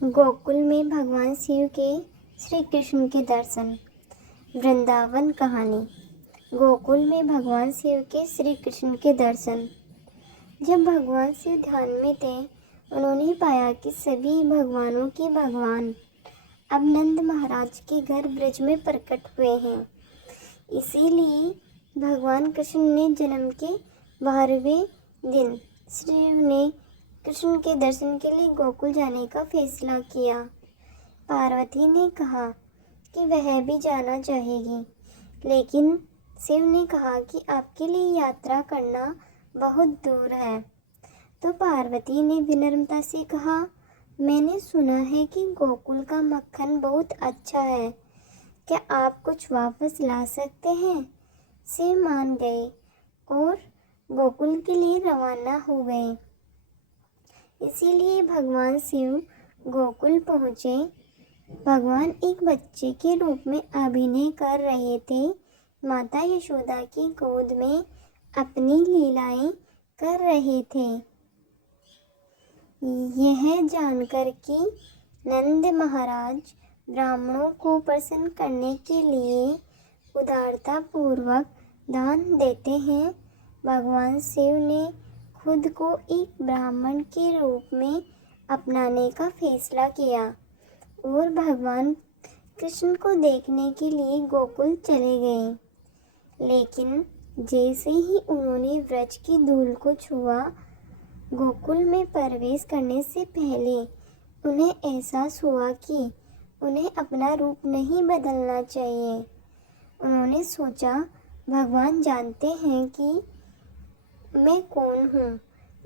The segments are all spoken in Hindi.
गोकुल में भगवान शिव के श्री कृष्ण के दर्शन। वृंदावन कहानी। गोकुल में भगवान शिव के श्री कृष्ण के दर्शन। जब भगवान शिव ध्यान में थे, उन्होंने पाया कि सभी भगवानों के भगवान अब नंद महाराज के घर ब्रज में प्रकट हुए हैं। इसीलिए भगवान कृष्ण ने जन्म के 12वें दिन शिव ने कृष्ण के दर्शन के लिए गोकुल जाने का फैसला किया। पार्वती ने कहा कि वह भी जाना चाहेगी, लेकिन शिव ने कहा कि आपके लिए यात्रा करना बहुत दूर है। तो पार्वती ने विनम्रता से कहा, मैंने सुना है कि गोकुल का मक्खन बहुत अच्छा है, क्या आप कुछ वापस ला सकते हैं? शिव मान गए और गोकुल के लिए रवाना हो गए। इसीलिए भगवान शिव गोकुल पहुँचे। भगवान एक बच्चे के रूप में अभिनय कर रहे थे। माता यशोदा की गोद में अपनी लीलाएं कर रहे थे। यह जानकर कि नंद महाराज ब्राह्मणों को प्रसन्न करने के लिए उदारता पूर्वक दान देते हैं, भगवान शिव ने खुद को एक ब्राह्मण के रूप में अपनाने का फैसला किया और भगवान कृष्ण को देखने के लिए गोकुल चले गए। लेकिन जैसे ही उन्होंने व्रज की धूल को छुआ, गोकुल में प्रवेश करने से पहले उन्हें एहसास हुआ कि उन्हें अपना रूप नहीं बदलना चाहिए। उन्होंने सोचा, भगवान जानते हैं कि मैं कौन हूँ,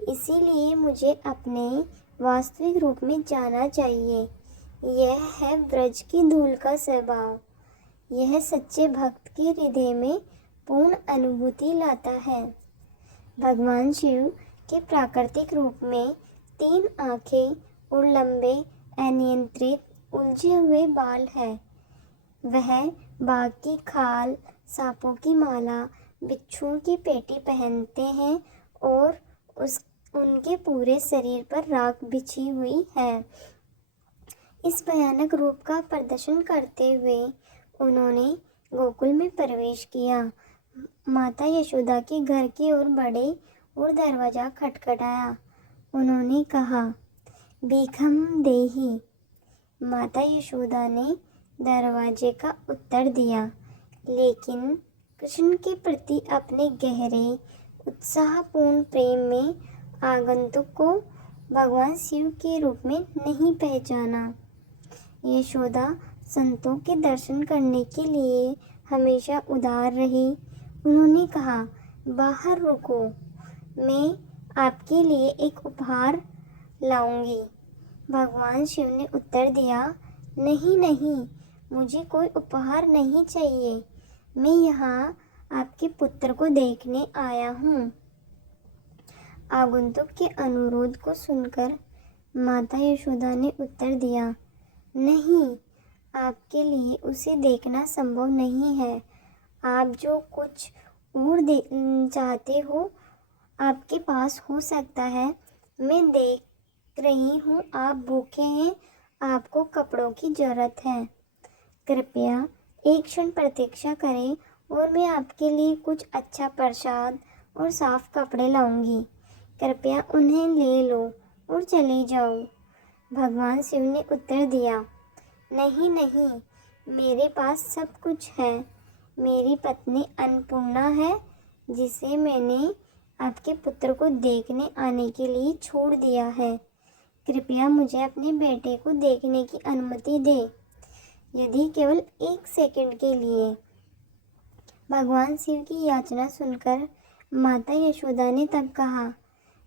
इसीलिए मुझे अपने वास्तविक रूप में जाना चाहिए। यह है ब्रज की धूल का स्वभाव। यह सच्चे भक्त के हृदय में पूर्ण अनुभूति लाता है। भगवान शिव के प्राकृतिक रूप में 3 आँखें और लंबे अनियंत्रित उलझे हुए बाल हैं। वह बाघ की खाल, सांपों की माला, बिच्छुओं की पेटी पहनते हैं और उनके पूरे शरीर पर राख बिछी हुई है। इस भयानक रूप का प्रदर्शन करते हुए उन्होंने गोकुल में प्रवेश किया। माता यशोदा के घर की ओर बढ़े और दरवाजा खटखटाया। उन्होंने कहा, भीखम देहि। माता यशोदा ने दरवाजे का उत्तर दिया, लेकिन कृष्ण के प्रति अपने गहरे उत्साहपूर्ण प्रेम में आगंतुक को भगवान शिव के रूप में नहीं पहचाना। यशोदा संतों के दर्शन करने के लिए हमेशा उदार रही। उन्होंने कहा, बाहर रुको, मैं आपके लिए एक उपहार लाऊंगी। भगवान शिव ने उत्तर दिया, नहीं नहीं, मुझे कोई उपहार नहीं चाहिए, मैं यहाँ आपके पुत्र को देखने आया हूँ। आगंतुक के अनुरोध को सुनकर माता यशोदा ने उत्तर दिया, नहीं, आपके लिए उसे देखना संभव नहीं है। आप जो कुछ और चाहते हो आपके पास हो सकता है। मैं देख रही हूँ आप भूखे हैं, आपको कपड़ों की जरूरत है। कृपया एक क्षण प्रतीक्षा करें और मैं आपके लिए कुछ अच्छा प्रसाद और साफ कपड़े लाऊंगी। कृपया उन्हें ले लो और चले जाओ। भगवान शिव ने उत्तर दिया, नहीं नहीं, मेरे पास सब कुछ है। मेरी पत्नी अन्नपूर्णा है, जिसे मैंने आपके पुत्र को देखने आने के लिए छोड़ दिया है। कृपया मुझे अपने बेटे को देखने की अनुमति दें, यदि केवल 1 सेकंड के लिए। भगवान शिव की याचना सुनकर माता यशोदा ने तब कहा,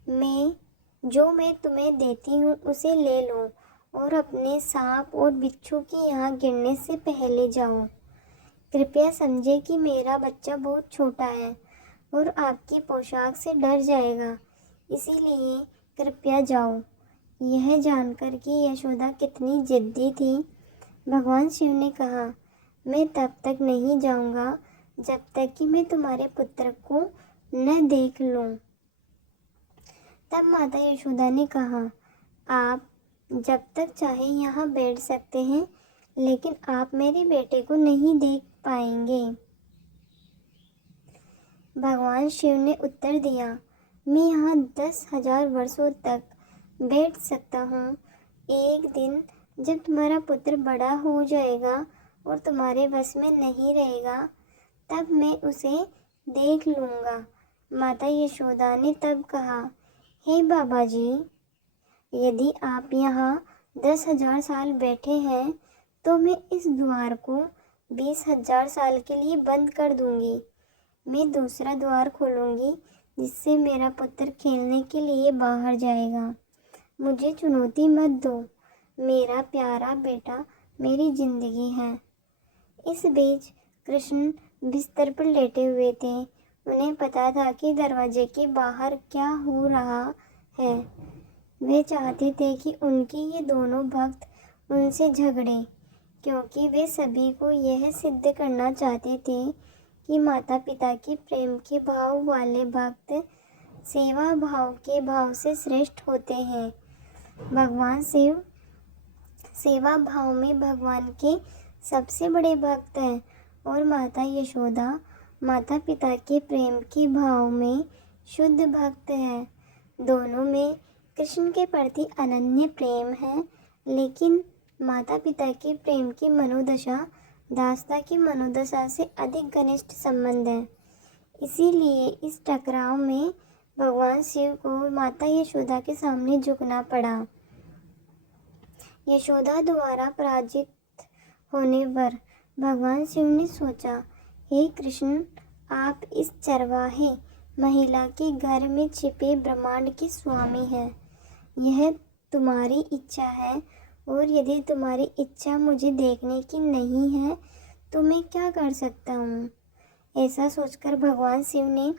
मैं तुम्हें देती हूँ उसे ले लो और अपने सांप और बिच्छू की यहाँ गिरने से पहले जाओ। कृपया समझे कि मेरा बच्चा बहुत छोटा है और आपकी पोशाक से डर जाएगा, इसीलिए कृपया जाओ। यह जानकर कि यशोदा कितनी जिद्दी थी, भगवान शिव ने कहा, मैं तब तक नहीं जाऊंगा जब तक कि मैं तुम्हारे पुत्र को न देख लूं। तब माता यशोदा ने कहा, आप जब तक चाहे यहाँ बैठ सकते हैं, लेकिन आप मेरे बेटे को नहीं देख पाएंगे। भगवान शिव ने उत्तर दिया, मैं यहाँ 10,000 वर्षों तक बैठ सकता हूँ। एक दिन जब तुम्हारा पुत्र बड़ा हो जाएगा और तुम्हारे बस में नहीं रहेगा, तब मैं उसे देख लूँगा। माता यशोदा ने तब कहा, हे बाबा जी, यदि आप यहाँ 10,000 साल बैठे हैं तो मैं इस द्वार को 20,000 साल के लिए बंद कर दूँगी। मैं दूसरा द्वार खोलूँगी जिससे मेरा पुत्र खेलने के लिए बाहर जाएगा। मुझे चुनौती मत दो, मेरा प्यारा बेटा मेरी जिंदगी है। इस बीच कृष्ण बिस्तर पर लेटे हुए थे। उन्हें पता था कि दरवाजे के बाहर क्या हो रहा है। वे चाहते थे कि उनके ये दोनों भक्त उनसे झगड़े, क्योंकि वे सभी को यह सिद्ध करना चाहते थे कि माता पिता के प्रेम के भाव वाले भक्त सेवा भाव के भाव से श्रेष्ठ होते हैं। भगवान शिव सेवा भाव में भगवान के सबसे बड़े भक्त हैं और माता यशोदा माता पिता के प्रेम के भाव में शुद्ध भक्त है। दोनों में कृष्ण के प्रति अनन्य प्रेम है, लेकिन माता पिता के प्रेम की मनोदशा दासता की मनोदशा से अधिक घनिष्ठ संबंध है। इसीलिए इस टकराव में भगवान शिव को माता यशोदा के सामने झुकना पड़ा। यशोदा द्वारा पराजित होने पर भगवान शिव ने सोचा, हे कृष्ण, आप इस चरवाहे महिला के घर में छिपे ब्रह्मांड के स्वामी हैं। यह तुम्हारी इच्छा है और यदि तुम्हारी इच्छा मुझे देखने की नहीं है तो मैं क्या कर सकता हूँ। ऐसा सोचकर भगवान शिव ने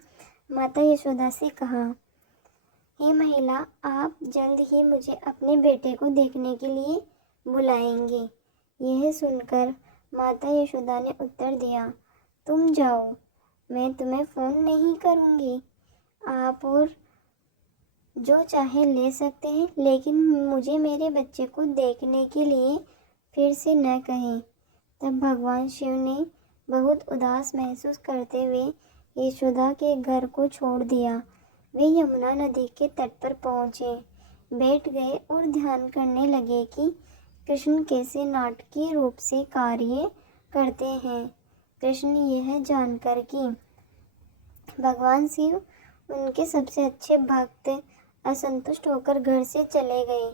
माता यशोदा से कहा, हे महिला, आप जल्द ही मुझे अपने बेटे को देखने के लिए बुलाएंगे। यह सुनकर माता यशोदा ने उत्तर दिया, तुम जाओ, मैं तुम्हें फ़ोन नहीं करूँगी। आप और जो चाहे ले सकते हैं, लेकिन मुझे मेरे बच्चे को देखने के लिए फिर से न कहें। तब भगवान शिव ने बहुत उदास महसूस करते हुए यशोदा के घर को छोड़ दिया। वे यमुना नदी के तट पर पहुँचे, बैठ गए और ध्यान करने लगे कि कृष्ण कैसे नाटकीय रूप से कार्य करते हैं। कृष्ण यह जानकर कि भगवान शिव उनके सबसे अच्छे भक्त असंतुष्ट होकर घर से चले गए,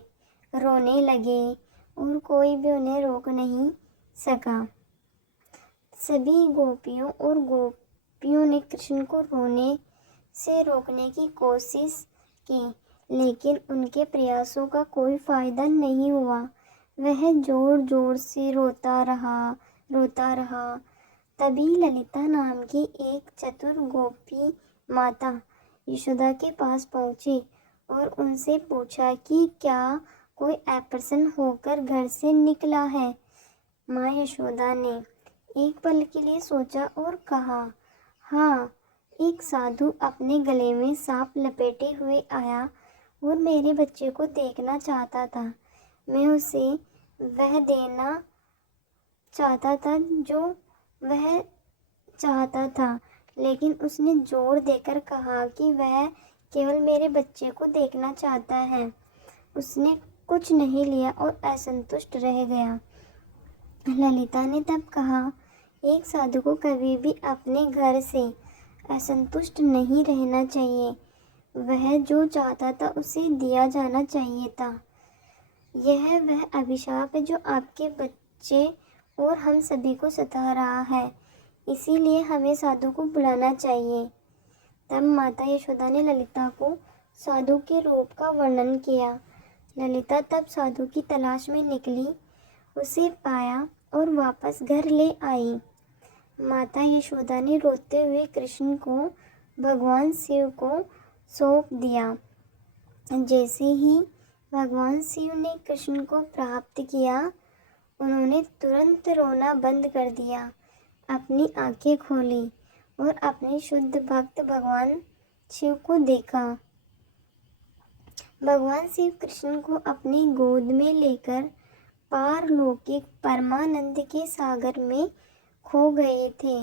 रोने लगे और कोई भी उन्हें रोक नहीं सका। सभी गोपियों और गोपियों ने कृष्ण को रोने से रोकने की कोशिश की, लेकिन उनके प्रयासों का कोई फायदा नहीं हुआ। वह जोर जोर से रोता रहा। तभी ललिता नाम की एक चतुर गोपी माता यशोदा के पास पहुंची और उनसे पूछा कि क्या कोई अप्रसन्न होकर घर से निकला है। माँ यशोदा ने एक पल के लिए सोचा और कहा, हाँ, एक साधु अपने गले में सांप लपेटे हुए आया और मेरे बच्चे को देखना चाहता था। मैं उसे वह देना चाहता था जो वह चाहता था, लेकिन उसने जोर देकर कहा कि वह केवल मेरे बच्चे को देखना चाहता है। उसने कुछ नहीं लिया और असंतुष्ट रह गया। ललिता ने तब कहा, एक साधु को कभी भी अपने घर से असंतुष्ट नहीं रहना चाहिए। वह जो चाहता था उसे दिया जाना चाहिए था। यह वह अभिशाप है जो आपके बच्चे और हम सभी को सता रहा है, इसीलिए हमें साधु को बुलाना चाहिए। तब माता यशोदा ने ललिता को साधु के रूप का वर्णन किया। ललिता तब साधु की तलाश में निकली, उसे पाया और वापस घर ले आई। माता यशोदा ने रोते हुए कृष्ण को भगवान शिव को सौंप दिया। जैसे ही भगवान शिव ने कृष्ण को प्राप्त किया, उन्होंने तुरंत रोना बंद कर दिया, अपनी आंखें खोली और अपने शुद्ध भक्त भगवान शिव को देखा। भगवान शिव कृष्ण को अपनी गोद में लेकर पारलौकिक परमानंद के सागर में खो गए थे।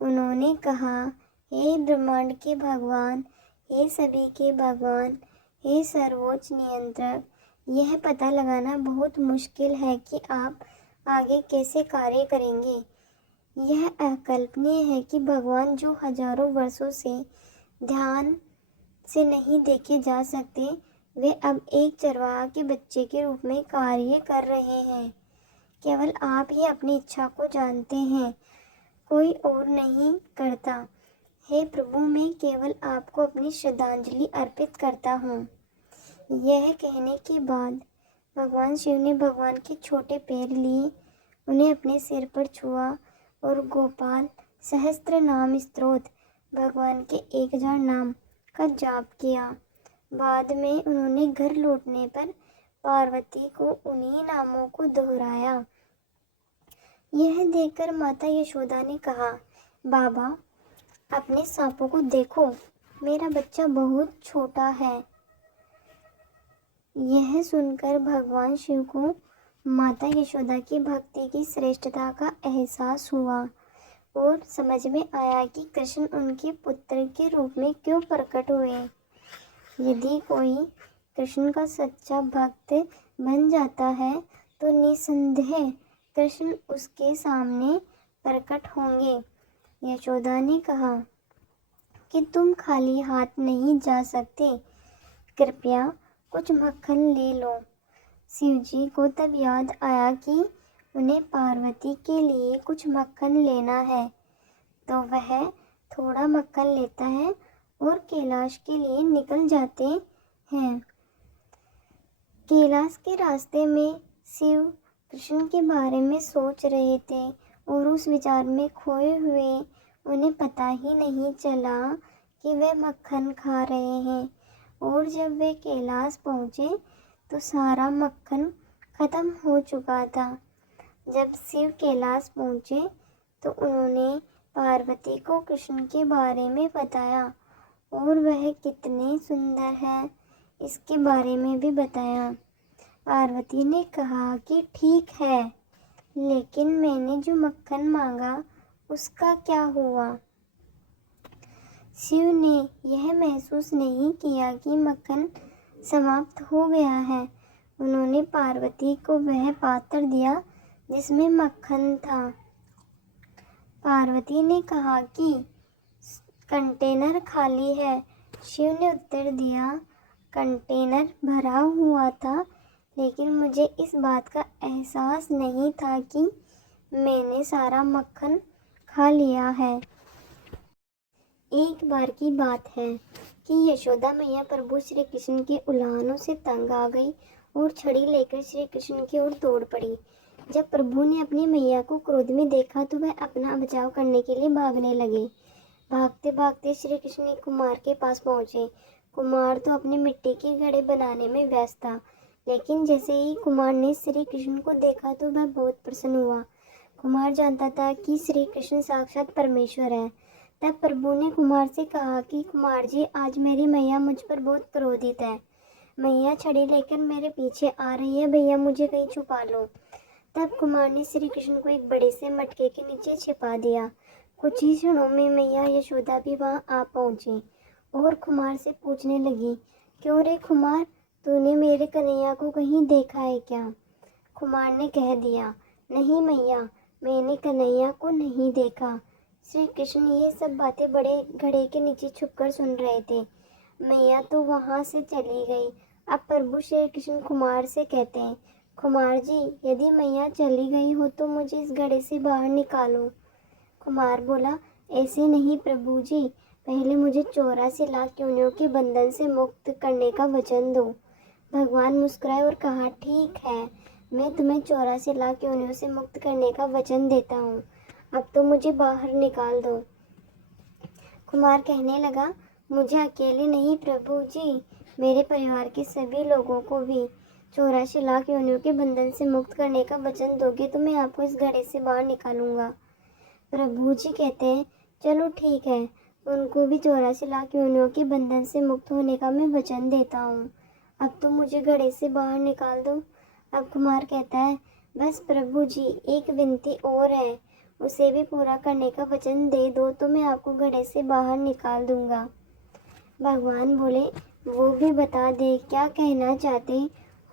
उन्होंने कहा, हे ब्रह्मांड के भगवान, हे सभी के भगवान, हे सर्वोच्च नियंत्रक, यह पता लगाना बहुत मुश्किल है कि आप आगे कैसे कार्य करेंगे। यह अकल्पनीय है कि भगवान जो हजारों वर्षों से ध्यान से नहीं देखे जा सकते, वे अब एक चरवाहा के बच्चे के रूप में कार्य कर रहे हैं। केवल आप ही अपनी इच्छा को जानते हैं, कोई और नहीं करता। हे प्रभु, मैं केवल आपको अपनी श्रद्धांजलि अर्पित करता हूँ। यह कहने के बाद भगवान शिव ने भगवान के छोटे पैर लिए, उन्हें अपने सिर पर छुआ और गोपाल सहस्त्र नाम स्तोत्र, भगवान के 1000 नाम का जाप किया। बाद में उन्होंने घर लौटने पर पार्वती को उन्हीं नामों को दोहराया। यह देखकर माता यशोदा ने कहा, बाबा, अपने सांपों को देखो, मेरा बच्चा बहुत छोटा है। यह सुनकर भगवान शिव को माता यशोदा की भक्ति की श्रेष्ठता का एहसास हुआ और समझ में आया कि कृष्ण उनके पुत्र के रूप में क्यों प्रकट हुए। यदि कोई कृष्ण का सच्चा भक्त बन जाता है तो निसंदेह कृष्ण उसके सामने प्रकट होंगे। यशोदा ने कहा कि तुम खाली हाथ नहीं जा सकते, कृपया कुछ मक्खन ले लो। शिवजी को तब याद आया कि उन्हें पार्वती के लिए कुछ मक्खन लेना है, तो वह थोड़ा मक्खन लेता है और कैलाश के लिए निकल जाते हैं। कैलाश के रास्ते में शिव कृष्ण के बारे में सोच रहे थे और उस विचार में खोए हुए उन्हें पता ही नहीं चला कि वे मक्खन खा रहे हैं। और जब वे कैलाश पहुँचे तो सारा मक्खन खत्म हो चुका था। जब शिव कैलाश पहुँचे तो उन्होंने पार्वती को कृष्ण के बारे में बताया और वह कितने सुंदर है इसके बारे में भी बताया। पार्वती ने कहा कि ठीक है, लेकिन मैंने जो मक्खन मांगा उसका क्या हुआ? शिव ने यह महसूस नहीं किया कि मक्खन समाप्त हो गया है। उन्होंने पार्वती को वह पात्र दिया जिसमें मक्खन था। पार्वती ने कहा कि कंटेनर खाली है। शिव ने उत्तर दिया, कंटेनर भरा हुआ था, लेकिन मुझे इस बात का एहसास नहीं था कि मैंने सारा मक्खन खा लिया है। एक बार की बात है कि यशोदा मैया प्रभु श्री कृष्ण के उल्हानों से तंग आ गई और छड़ी लेकर श्री कृष्ण की ओर दौड़ पड़ी। जब प्रभु ने अपनी मैया को क्रोध में देखा तो वह अपना बचाव करने के लिए भागने लगे। भागते भागते श्री कृष्ण एक कुम्हार के पास पहुंचे। कुम्हार तो अपने मिट्टी के घड़े बनाने में व्यस्त था, लेकिन जैसे ही कुम्हार ने श्री कृष्ण को देखा तो वह बहुत प्रसन्न हुआ। कुम्हार जानता था कि श्री कृष्ण साक्षात परमेश्वर है। तब प्रभु ने कुम्हार से कहा कि कुम्हार जी, आज मेरी मैया मुझ पर बहुत क्रोधित है। मैया छड़ी लेकर मेरे पीछे आ रही है, भैया मुझे कहीं छुपा लो। तब कुम्हार ने श्री कृष्ण को एक बड़े से मटके के नीचे छिपा दिया। कुछ ही क्षणों में मैया यशोदा भी वहां आ पहुंची और कुम्हार से पूछने लगी, क्यों रे कुम्हार, तूने मेरे कन्हैया को कहीं देखा है क्या? कुम्हार ने कह दिया, नहीं मैया, मैंने कन्हैया को नहीं देखा। श्री कृष्ण ये सब बातें बड़े घड़े के नीचे छुपकर सुन रहे थे। मैया तो वहां से चली गई। अब प्रभु श्री कृष्ण कुमार से कहते हैं, कुमार जी, यदि मैया चली गई हो तो मुझे इस घड़े से बाहर निकालो। कुमार बोला, ऐसे नहीं प्रभु जी, पहले मुझे 84 लाख योनियों के बंधन से मुक्त करने का वचन दो। भगवान मुस्कुराए और कहा, ठीक है, मैं तुम्हें 84 लाख योनियों से मुक्त करने का वचन देता हूँ। अब तो मुझे बाहर निकाल दो। कुमार कहने लगा, मुझे अकेले नहीं प्रभु जी, मेरे परिवार के सभी लोगों को भी 84 लाख योनियों के बंधन से मुक्त करने का वचन दोगे तो मैं आपको इस घड़े से बाहर निकालूंगा। प्रभु जी कहते हैं, चलो ठीक है, उनको भी 84 लाख योनियों के बंधन से मुक्त होने का मैं वचन देता हूँ। अब तो मुझे घड़े से बाहर निकाल दो। अब कुमार कहता है, बस प्रभु जी, एक विनती और है, उसे भी पूरा करने का वचन दे दो तो मैं आपको घड़े से बाहर निकाल दूंगा। भगवान बोले, वो भी बता दे, क्या कहना चाहते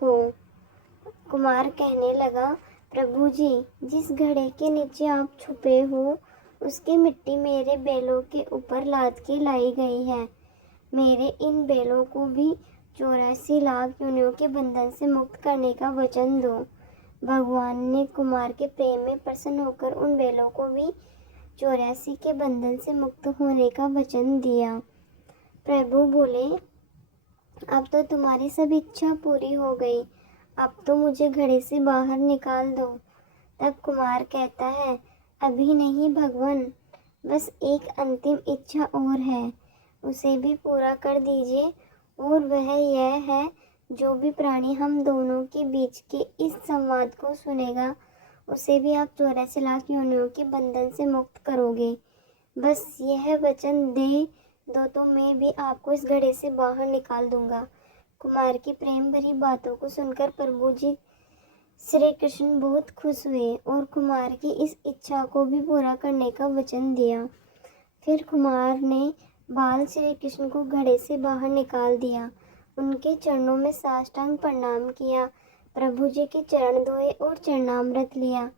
हो। कुमार कहने लगा, प्रभु जी, जिस घड़े के नीचे आप छुपे हो उसकी मिट्टी मेरे बैलों के ऊपर लाद के लाई गई है। मेरे इन बैलों को भी 84 लाख योनियों के बंधन से मुक्त करने का वचन दो। भगवान ने कुमार के प्रेम में प्रसन्न होकर उन बैलों को भी 84 के बंधन से मुक्त होने का वचन दिया। प्रभु बोले, अब तो तुम्हारी सब इच्छा पूरी हो गई, अब तो मुझे घड़े से बाहर निकाल दो। तब कुमार कहता है, अभी नहीं भगवान, बस एक अंतिम इच्छा और है, उसे भी पूरा कर दीजिए। और वह यह है, जो भी प्राणी हम दोनों के बीच के इस संवाद को सुनेगा उसे भी आप 84 लाख योनियों के बंधन से मुक्त करोगे। बस यह वचन दे दो तो मैं भी आपको इस घड़े से बाहर निकाल दूंगा। कुमार की प्रेम भरी बातों को सुनकर प्रभु जी श्री कृष्ण बहुत खुश हुए और कुमार की इस इच्छा को भी पूरा करने का वचन दिया। फिर कुमार ने बाल श्री कृष्ण को घड़े से बाहर निकाल दिया, उनके चरणों में साष्टांग प्रणाम किया, प्रभु जी के चरण धोए और चरणामृत लिया,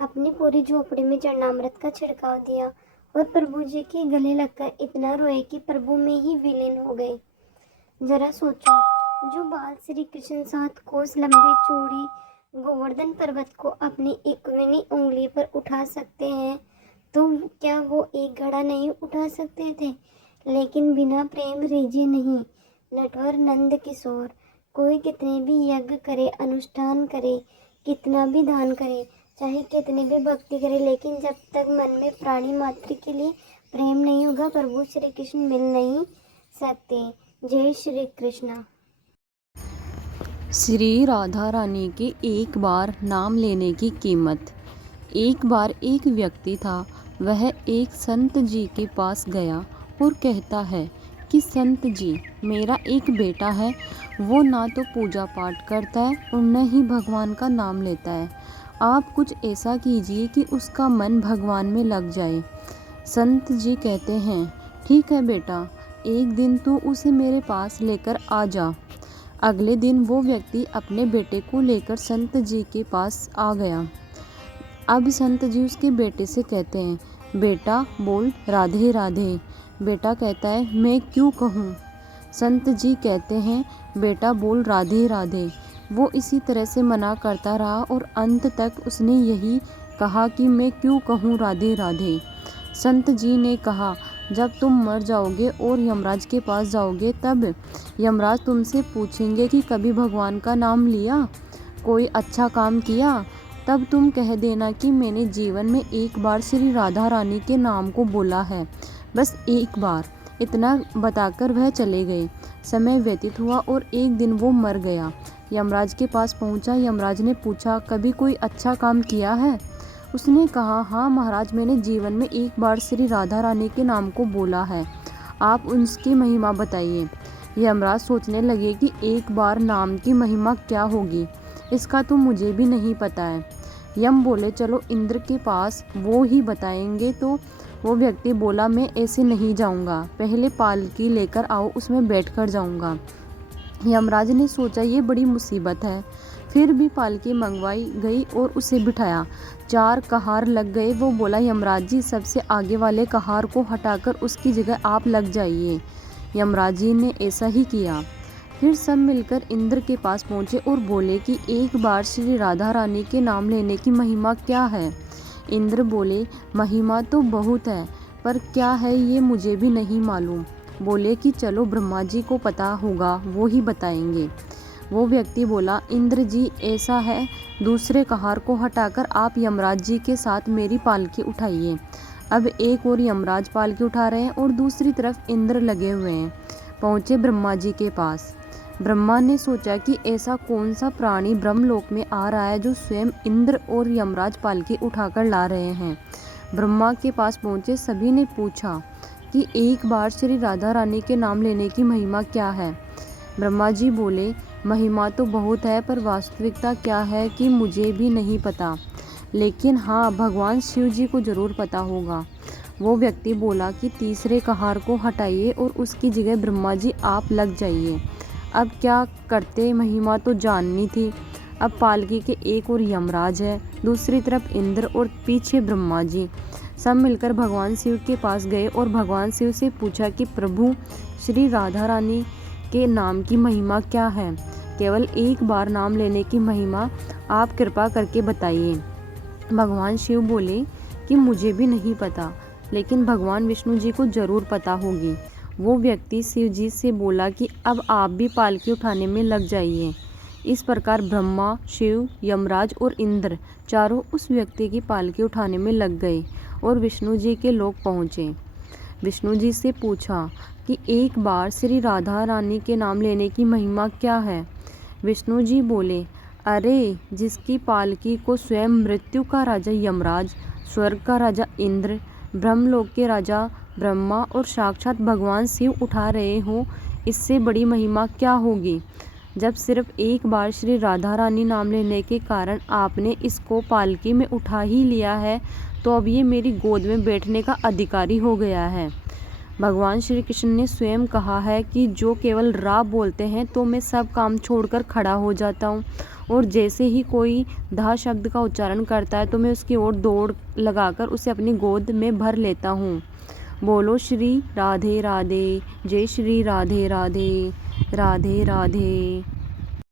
अपनी पूरी झोपड़ी में चरणामृत का छिड़काव दिया और प्रभु जी के गले लगकर इतना रोए कि प्रभु में ही विलीन हो गए। जरा सोचो, जो बाल श्री कृष्ण 7 कोस लंबे चौड़े गोवर्धन पर्वत को अपनी 51वीं उंगली पर उठा सकते हैं, तो क्या वो एक घड़ा नहीं उठा सकते थे। लेकिन बिना प्रेम रीझे नहीं। नटवर नंद किशोर, कोई कितने भी यज्ञ करे, अनुष्ठान करे, कितना भी दान करे, चाहे कितनी भी भक्ति करे, लेकिन जब तक मन में प्राणी मात्र के लिए प्रेम नहीं होगा, प्रभु श्री कृष्ण मिल नहीं सकते। जय श्री कृष्ण। श्री राधा रानी के एक बार नाम लेने की कीमत। एक बार एक व्यक्ति था, वह एक संत जी के पास गया और कहता है कि संत जी, मेरा एक बेटा है, वो ना तो पूजा पाठ करता है और न ही भगवान का नाम लेता है। आप कुछ ऐसा कीजिए कि उसका मन भगवान में लग जाए। संत जी कहते हैं, ठीक है बेटा, एक दिन तू उसे मेरे पास लेकर आ जा। अगले दिन वो व्यक्ति अपने बेटे को लेकर संत जी के पास आ गया। अब संत जी उसके बेटे से कहते हैं, बेटा बोल राधे राधे। बेटा कहता है, मैं क्यों कहूँ। संत जी कहते हैं, बेटा बोल राधे राधे। वो इसी तरह से मना करता रहा और अंत तक उसने यही कहा कि मैं क्यों कहूँ राधे राधे। संत जी ने कहा, जब तुम मर जाओगे और यमराज के पास जाओगे, तब यमराज तुमसे पूछेंगे कि कभी भगवान का नाम लिया, कोई अच्छा काम किया, तब तुम कह देना कि मैंने जीवन में एक बार श्री राधा रानी के नाम को बोला है, बस एक बार। इतना बताकर वह चले गए। समय व्यतीत हुआ और एक दिन वो मर गया। यमराज के पास पहुंचा। यमराज ने पूछा, कभी कोई अच्छा काम किया है। उसने कहा, हाँ महाराज, मैंने जीवन में एक बार श्री राधा रानी के नाम को बोला है, आप उसकी महिमा बताइए। यमराज सोचने लगे कि एक बार नाम की महिमा क्या होगी, इसका तो मुझे भी नहीं पता है। यम बोले, चलो इंद्र के पास, वो ही बताएंगे। तो वो व्यक्ति बोला, मैं ऐसे नहीं जाऊंगा, पहले पालकी लेकर आओ, उसमें बैठकर जाऊंगा। यमराज ने सोचा ये बड़ी मुसीबत है, फिर भी पालकी मंगवाई गई और उसे बिठाया। 4 कहार लग गए। वो बोला, यमराज जी, सबसे आगे वाले कहार को हटाकर उसकी जगह आप लग जाइए। यमराज जी ने ऐसा ही किया। फिर सब मिलकर इंद्र के पास पहुँचे और बोले कि एक बार श्री राधा रानी के नाम लेने की महिमा क्या है। इंद्र बोले, महिमा तो बहुत है, पर क्या है ये मुझे भी नहीं मालूम। बोले कि चलो ब्रह्मा जी को पता होगा, वो ही बताएंगे। वो व्यक्ति बोला, इंद्र जी ऐसा है, दूसरे कहार को हटाकर आप यमराज जी के साथ मेरी पालकी उठाइए। अब एक और यमराज पालकी उठा रहे हैं और दूसरी तरफ इंद्र लगे हुए हैं। पहुँचे ब्रह्मा जी के पास। ब्रह्मा ने सोचा कि ऐसा कौन सा प्राणी ब्रह्मलोक में आ रहा है जो स्वयं इंद्र और यमराज पालकी उठाकर ला रहे हैं। ब्रह्मा के पास पहुँचे। सभी ने पूछा कि एक बार श्री राधा रानी के नाम लेने की महिमा क्या है। ब्रह्मा जी बोले, महिमा तो बहुत है पर वास्तविकता क्या है कि मुझे भी नहीं पता, लेकिन हाँ भगवान शिव जी को ज़रूर पता होगा। वो व्यक्ति बोला कि तीसरे कहार को हटाइए और उसकी जगह ब्रह्मा जी आप लग जाइए। अब क्या करते, महिमा तो जाननी थी। अब पालकी के एक और यमराज है, दूसरी तरफ इंद्र और पीछे ब्रह्मा जी। सब मिलकर भगवान शिव के पास गए और भगवान शिव से पूछा कि प्रभु, श्री राधा रानी के नाम की महिमा क्या है? केवल एक बार नाम लेने की महिमा आप कृपा करके बताइए। भगवान शिव बोले कि मुझे भी नहीं पता, लेकिन भगवान विष्णु जी को ज़रूर पता होगी। वो व्यक्ति शिव जी से बोला कि अब आप भी पालकी उठाने में लग जाइए। इस प्रकार ब्रह्मा, शिव, यमराज और इंद्र चारों उस व्यक्ति की पालकी उठाने में लग गए और विष्णु जी के लोक पहुँचे। विष्णु जी से पूछा कि एक बार श्री राधा रानी के नाम लेने की महिमा क्या है? विष्णु जी बोले, अरे जिसकी पालकी को स्वयं मृत्यु का राजा यमराज, स्वर्ग का राजा इंद्र, ब्रह्मलोक के राजा ब्रह्मा और साक्षात भगवान शिव उठा रहे हो, इससे बड़ी महिमा क्या होगी? जब सिर्फ एक बार श्री राधा रानी नाम लेने के कारण आपने इसको पालकी में उठा ही लिया है, तो अब ये मेरी गोद में बैठने का अधिकारी हो गया है। भगवान श्री कृष्ण ने स्वयं कहा है कि जो केवल रा बोलते हैं तो मैं सब काम छोड़कर खड़ा हो जाता हूँ, और जैसे ही कोई धा शब्द का उच्चारण करता है तो मैं उसकी ओर दौड़ लगाकर उसे अपनी गोद में भर लेता हूँ। बोलो श्री राधे राधे, जय श्री राधे राधे, राधे राधे।